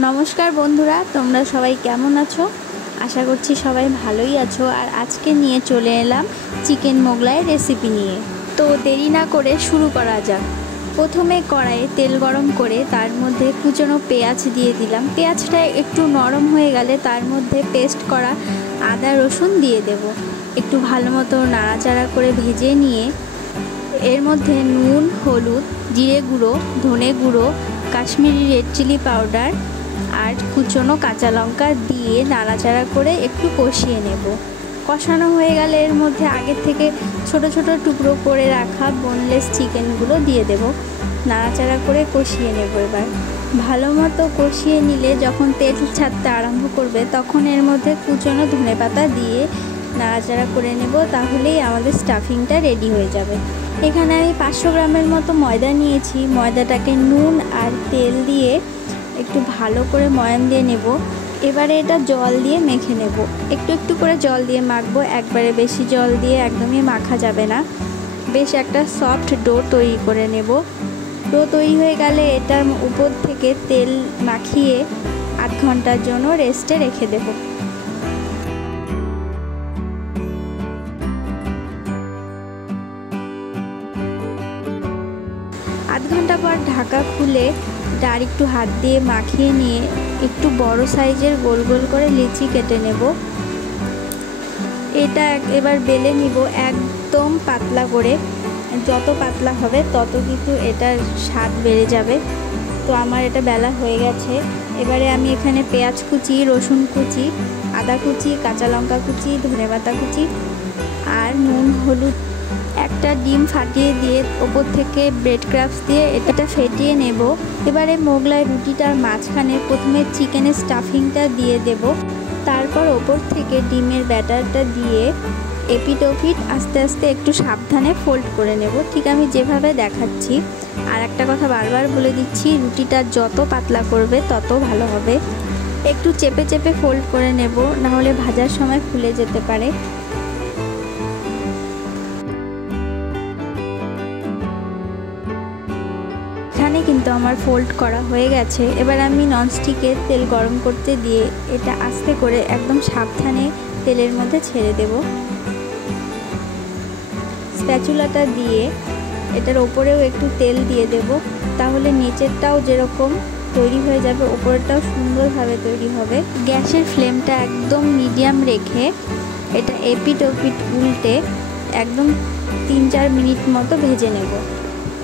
नमस्कार बंधुरा तोमरा सबाई केमन आछो। आशा करछि सबाई भालोई आछो। और आजके निये चले एलाम चिकेन मोगलाई रेसिपि निये। तो देरी ना करे शुरू करा जाक। प्रथमे कड़ाइये तेल गरम करे तार मध्य कुचनो पेঁয়াজ दिए दिलाम। पेঁয়াজटा एकटू नरम हये गेले तार मध्य पेस्ट करा आदा रसुन दिए देब। एकटू भालो मतो नाड़ाचाड़ा करे भेजे निये एर मध्य नुन हलुद जिरे गुड़ो धने गुड़ो काश्मीरी रेड चिली पाउडार और कुचनो काँचा लंका दिए नाड़ाचाड़ा करे एकटू कषिए नेब। कषानो हये गेले एर मध्य आगे थेके छोटो छोटो टुकरो करे राखा बोनलेस चिकेनगुलो दिए देब। नाड़ाचाड़ा करे कषिए नेब। एबार भालो मतो कषिए निले जखन तेल छाड़ते आरम्भ करबे तखन एर मध्य कुचनो धनेपाता दिए नाड़ाचाड़ा करे नेब। ताहलेई आमादेर स्टाफिंगटा रेडी हये जाबे। एखाने आमि 500 ग्रामेर मतो मयदा नियेछि। मयदाटाके नुन और तेल दिए एकटू भालो करे मयान दिए नेब। एबारे एटा जल दिए मेखे नेब। एकटू एकटू करे जल दिए माखबो। एकबारे बेशी जल दिए एकदमई माखा जाबे ना। बेश एकटा सफ्ट डो तैरी करे नेब। डो तैरी हये गेले एटार उपर थेके तेल माखिए 8 घंटार जोन्नो रेस्टे रेखे देब। 8 घंटा पर ढाका खुले आरेकटू हाथ दिए माखिए निए एकटू बड़ो साइजेर गोल गोल करे लिचि केटे नेब। एटा एबार बेले निब एकदम पातला करे। যত পাতলা হবে তত কিন্তু এটার স্বাদ বেড়ে যাবে। তো আমার এটা বেলা হয়ে গেছে। এবারে আমি এখানে পেঁয়াজ কুচি রসুন কুচি আদা কুচি কাঁচা লঙ্কা কুচি ধনেপাতা কুচি আর নুন হলুদ একটা ডিম ফাটিয়ে দিয়ে ওপর থেকে ব্রেড ক্রাম্বস দিয়ে এটা ফেটিয়ে নেব। এবারে মোগলাই রুটিটার মাঝখানে প্রথমে চিকেনের স্টাফিংটা দিয়ে দেব। তারপর ওপর থেকে ডিমের ব্যাটারটা দিয়ে এপিট ওপিট আস্তে আস্তে একটু সাবধানে ফোল্ড করে নেব। ঠিক আমি যেভাবে দেখাচ্ছি। আর একটা কথা বারবার বলে দিচ্ছি, রুটিটা যত পাতলা করবে তত ভালো হবে। একটু চেপে চেপে ফোল্ড করে নেব, না হলে ভাজার সময় খুলে যেতে পারে। এখানে কিন্তু আমার ফোল্ড করা হয়ে গেছে। এবার আমি ননস্টিকের তেল গরম করতে দিয়ে এটা আস্তে করে একদম সাবধানে তেলের মধ্যে ছেড়ে দেব। স্প্যাচুলাটা দিয়ে এটার ওপরেও একটু তেল দিয়ে দেব। তাহলে নিচেরটাও যেরকম তৈরি হয়ে যাবে ওপরটাও সুন্দরভাবে তৈরি হবে। গ্যাসের ফ্লেমটা একদম মিডিয়াম রেখে এটা এপিট ওপিট উল্টে একদম 3-4 মিনিট মতো ভেজে নেব।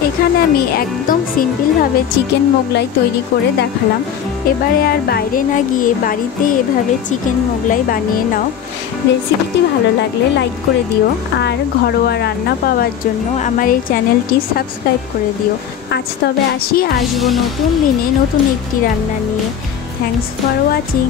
এখানে আমি একদম সিম্পলভাবে চিকেন মোগলাই তৈরি করে দেখালাম। এবারে আর বাইরে না গিয়ে বাড়িতেই এভাবে চিকেন মোগলাই বানিয়ে নাও। রেসিপিটি ভালো লাগলে লাইক করে দিও আর ঘরোয়া রান্না পাওয়ার জন্য আমার এই চ্যানেলটি সাবস্ক্রাইব করে দিও। আজ তবে আসি, আসবো নতুন দিনে নতুন একটি রান্না নিয়ে। Thanks for watching.